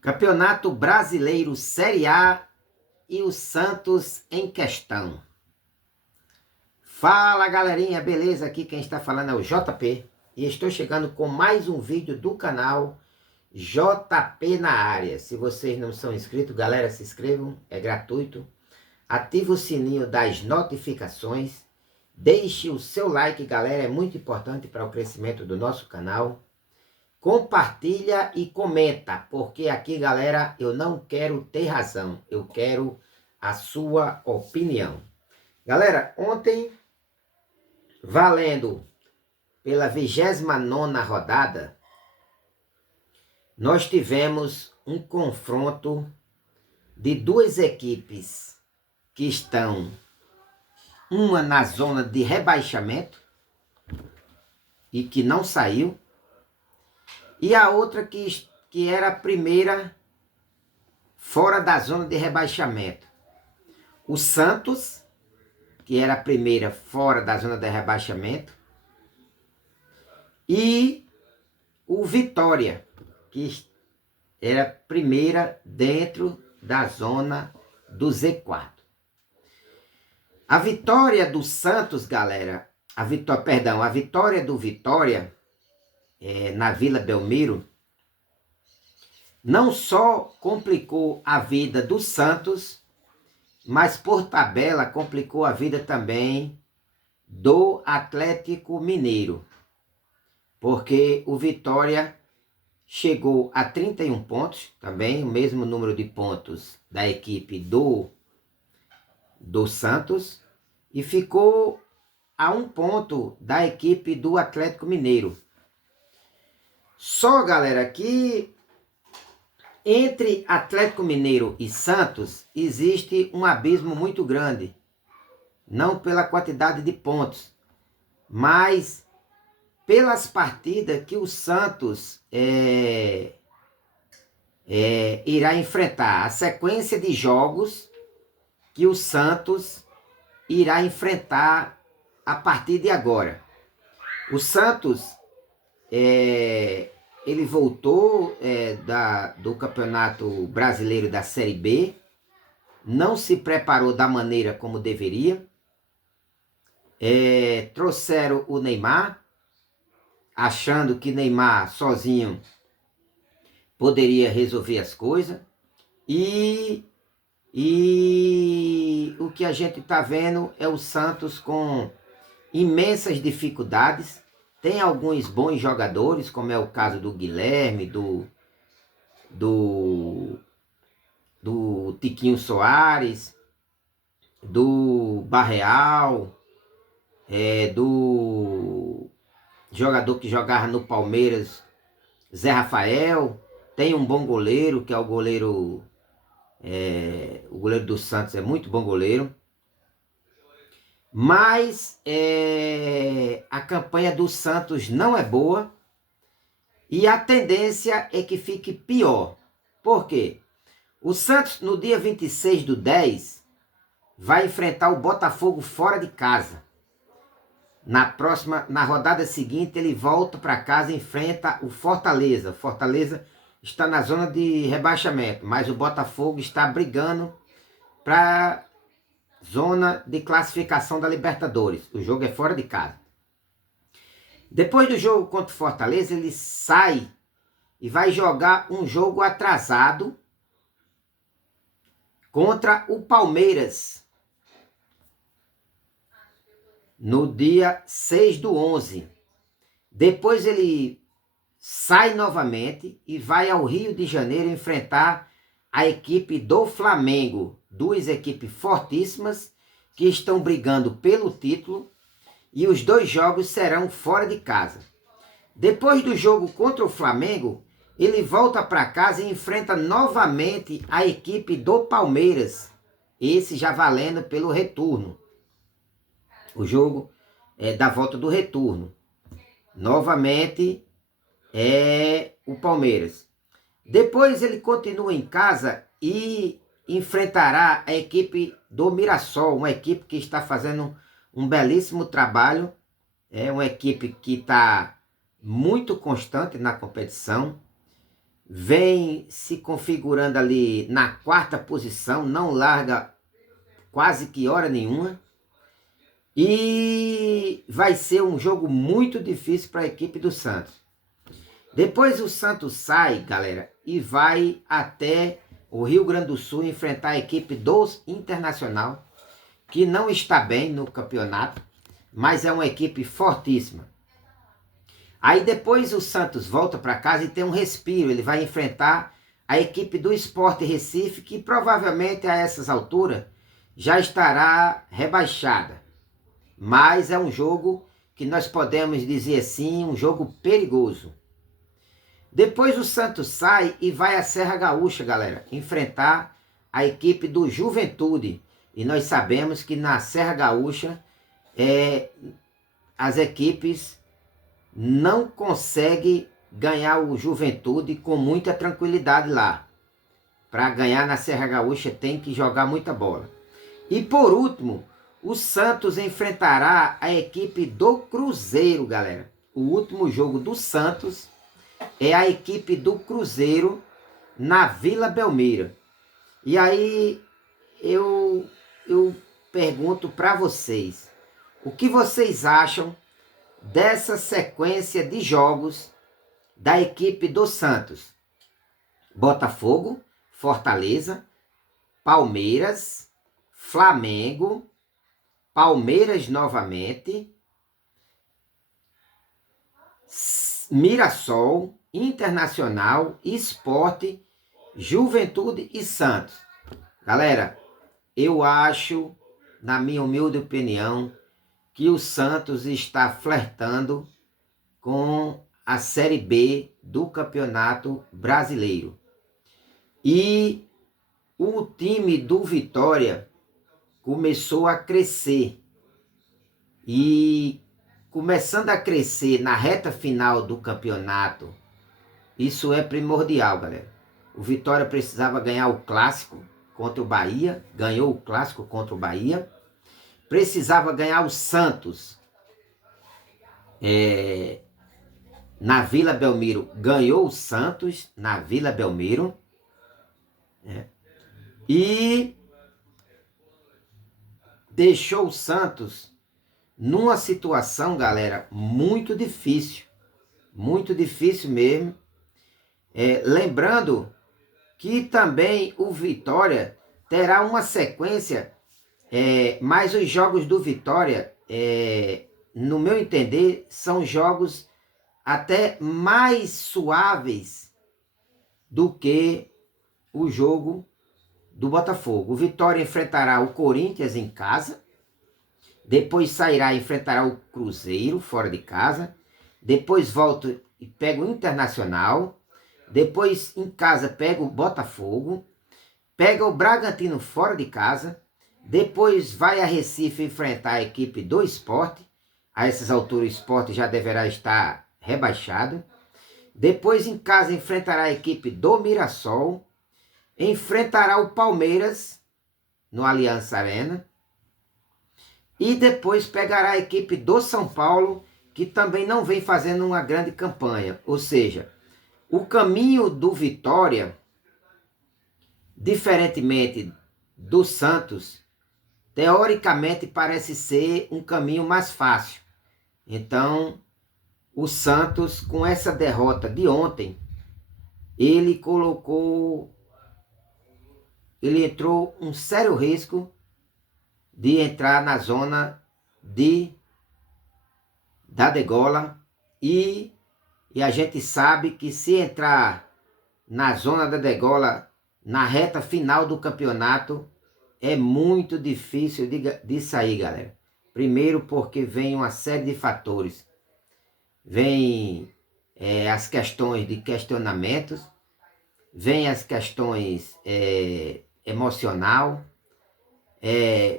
Campeonato Brasileiro Série A e o Santos em questão. Fala galerinha, beleza? Aqui quem está falando é o JP e estou chegando com mais um vídeo do canal JP na área. Se vocês não são inscritos, galera, se inscrevam, é gratuito. Ative o sininho das notificações. Deixe o seu like, galera, é muito importante para o crescimento do nosso canal. Compartilha e comenta, porque aqui, galera, eu não quero ter razão, eu quero a sua opinião. Galera, ontem, valendo pela 29ª rodada, nós tivemos um confronto de duas equipes que estão, uma na zona de rebaixamento e que não saiu, e a outra que era a primeira fora da zona de rebaixamento. O Santos, que era a primeira fora da zona de rebaixamento, e o Vitória, que era a primeira dentro da zona do Z4. A vitória do Santos, galera, a vitória do Vitória, na Vila Belmiro, não só complicou a vida do Santos, mas por tabela complicou a vida também do Atlético Mineiro, porque o Vitória chegou a 31 pontos, também o mesmo número de pontos da equipe do Santos, e ficou a 1 ponto da equipe do Atlético Mineiro. Só, galera, que entre Atlético Mineiro e Santos existe um abismo muito grande. Não pela quantidade de pontos, mas pelas partidas que o Santos irá enfrentar. A sequência de jogos que o Santos irá enfrentar a partir de agora. O Santos ele voltou do Campeonato Brasileiro da Série B, não se preparou da maneira como deveria, trouxeram o Neymar, achando que Neymar sozinho poderia resolver as coisas, e o que a gente está vendo é o Santos com imensas dificuldades. Tem alguns bons jogadores, como é o caso do Guilherme, do Tiquinho Soares, do Barreal, do jogador que jogava no Palmeiras, Zé Rafael. Tem um bom goleiro, que é o goleiro do Santos, é muito bom goleiro. Mas a campanha do Santos não é boa e a tendência é que fique pior. Por quê? O Santos, no dia 26/10, vai enfrentar o Botafogo fora de casa. Na rodada seguinte, ele volta para casa e enfrenta o Fortaleza. Fortaleza está na zona de rebaixamento, mas o Botafogo está brigando para zona de classificação da Libertadores. O jogo é fora de casa. Depois do jogo contra o Fortaleza, ele sai e vai jogar um jogo atrasado contra o Palmeiras no dia 6/11. Depois ele sai novamente e vai ao Rio de Janeiro enfrentar a equipe do Flamengo. Duas equipes fortíssimas que estão brigando pelo título, e os dois jogos serão fora de casa. Depois do jogo contra o Flamengo, ele volta para casa e enfrenta novamente a equipe do Palmeiras, esse já valendo pelo retorno. O jogo da volta do retorno. Novamente é o Palmeiras. Depois ele continua em casa e enfrentará a equipe do Mirassol, uma equipe que está fazendo um belíssimo trabalho. É uma equipe que está muito constante na competição. vem se configurando ali na quarta posição, não larga quase que hora nenhuma. E vai ser um jogo muito difícil para a equipe do Santos. Depois o Santos sai, galera, e vai até o Rio Grande do Sul enfrentar a equipe do Internacional, que não está bem no campeonato, mas é uma equipe fortíssima. Aí depois o Santos volta para casa e tem um respiro, ele vai enfrentar a equipe do Sport Recife, que provavelmente a essas alturas já estará rebaixada. Mas é um jogo que nós podemos dizer assim, um jogo perigoso. Depois o Santos sai e vai à Serra Gaúcha, galera, enfrentar a equipe do Juventude. E nós sabemos que na Serra Gaúcha as equipes não conseguem ganhar o Juventude com muita tranquilidade lá. Para ganhar na Serra Gaúcha tem que jogar muita bola. E por último, o Santos enfrentará a equipe do Cruzeiro, galera. O último jogo do Santos é a equipe do Cruzeiro na Vila Belmiro. E aí eu pergunto para vocês, o que vocês acham dessa sequência de jogos da equipe do Santos? Botafogo, Fortaleza, Palmeiras, Flamengo, Palmeiras novamente, Mirassol, Internacional, Sport, Juventude e Santos. Galera, eu acho, na minha humilde opinião, que o Santos está flertando com a Série B do Campeonato Brasileiro. E o time do Vitória começou a crescer. E começando a crescer na reta final do campeonato, isso é primordial, galera. O Vitória precisava ganhar o clássico contra o Bahia, ganhou o clássico contra o Bahia. Precisava ganhar o Santos na Vila Belmiro, ganhou o Santos na Vila Belmiro. E deixou o Santos numa situação, galera, muito difícil mesmo. Lembrando que também o Vitória terá uma sequência, mas os jogos do Vitória, no meu entender, são jogos até mais suaves do que o jogo do Botafogo. O Vitória enfrentará o Corinthians em casa, depois sairá e enfrentará o Cruzeiro fora de casa, depois volta e pega o Internacional, depois em casa pega o Botafogo, pega o Bragantino fora de casa, depois vai a Recife enfrentar a equipe do Sport. A essas alturas o Sport já deverá estar rebaixado. Depois em casa enfrentará a equipe do Mirassol, enfrentará o Palmeiras no Allianz Arena e depois pegará a equipe do São Paulo, que também não vem fazendo uma grande campanha. Ou seja, o caminho do Vitória, diferentemente do Santos, teoricamente parece ser um caminho mais fácil. Então, o Santos, com essa derrota de ontem, ele entrou um sério risco de entrar na zona da degola e a gente sabe que se entrar na zona da degola na reta final do campeonato é muito difícil de sair, galera. Primeiro porque vem uma série de fatores. Vem as questões de questionamentos, vem as questões emocional,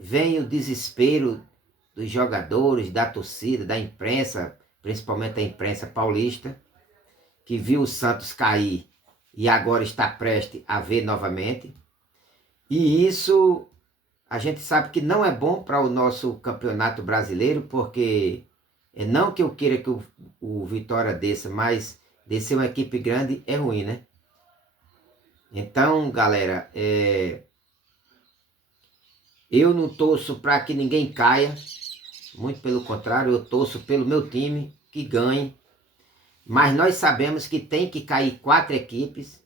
vem o desespero dos jogadores, da torcida, da imprensa, principalmente a imprensa paulista, que viu o Santos cair e agora está prestes a ver novamente. E isso a gente sabe que não é bom para o nosso campeonato brasileiro, porque não que eu queira que o Vitória desça, mas descer uma equipe grande é ruim, né? Então, galera, eu não torço para que ninguém caia, muito pelo contrário, eu torço pelo meu time que ganhe, mas nós sabemos que tem que cair 4 equipes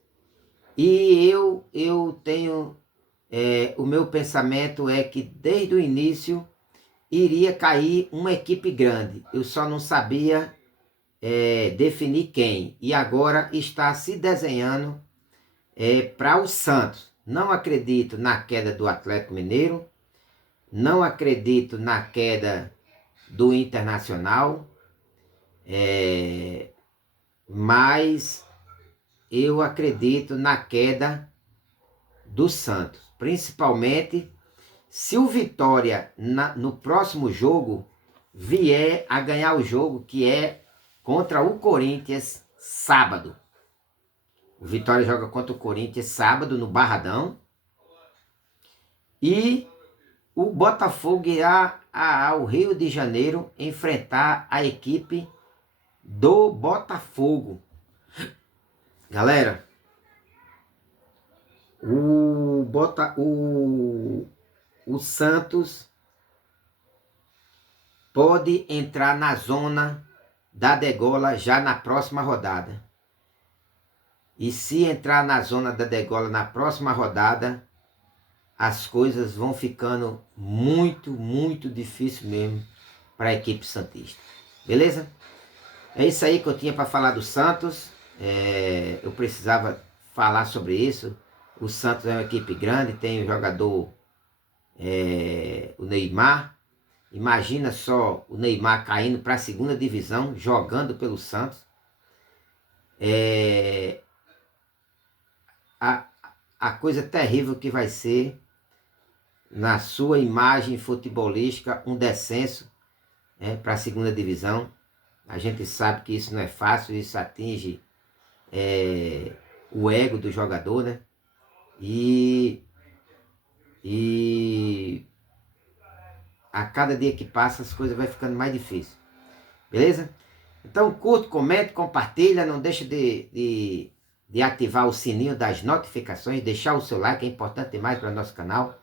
e eu tenho, o meu pensamento é que desde o início iria cair uma equipe grande, eu só não sabia definir quem, e agora está se desenhando para o Santos. Não acredito na queda do Atlético Mineiro, não acredito na queda do Internacional, mas eu acredito na queda do Santos. Principalmente se o Vitória no próximo jogo vier a ganhar o jogo que é contra o Corinthians sábado. O Vitória joga contra o Corinthians sábado no Barradão. E o Botafogo irá ao Rio de Janeiro enfrentar a equipe do Botafogo. Galera, o Santos pode entrar na zona da degola já na próxima rodada. E se entrar na zona da degola na próxima rodada, as coisas vão ficando muito, muito difícil mesmo para a equipe santista. Beleza? É isso aí que eu tinha para falar do Santos. Eu precisava falar sobre isso. O Santos é uma equipe grande, tem o jogador, o Neymar. Imagina só o Neymar caindo para a segunda divisão, jogando pelo Santos. A coisa terrível que vai ser na sua imagem futebolística um descenso para a segunda divisão. A gente sabe que isso não é fácil, isso atinge o ego do jogador, né? E a cada dia que passa as coisas vai ficando mais difíceis. Beleza? Então curte, comente, compartilha, não deixa de ativar o sininho das notificações, deixar o seu like, é importante demais para o nosso canal.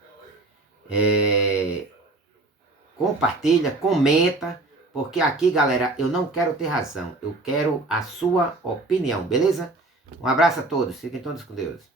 Compartilha, comenta, porque aqui, galera, eu não quero ter razão, eu quero a sua opinião, beleza? Um abraço a todos, fiquem todos com Deus.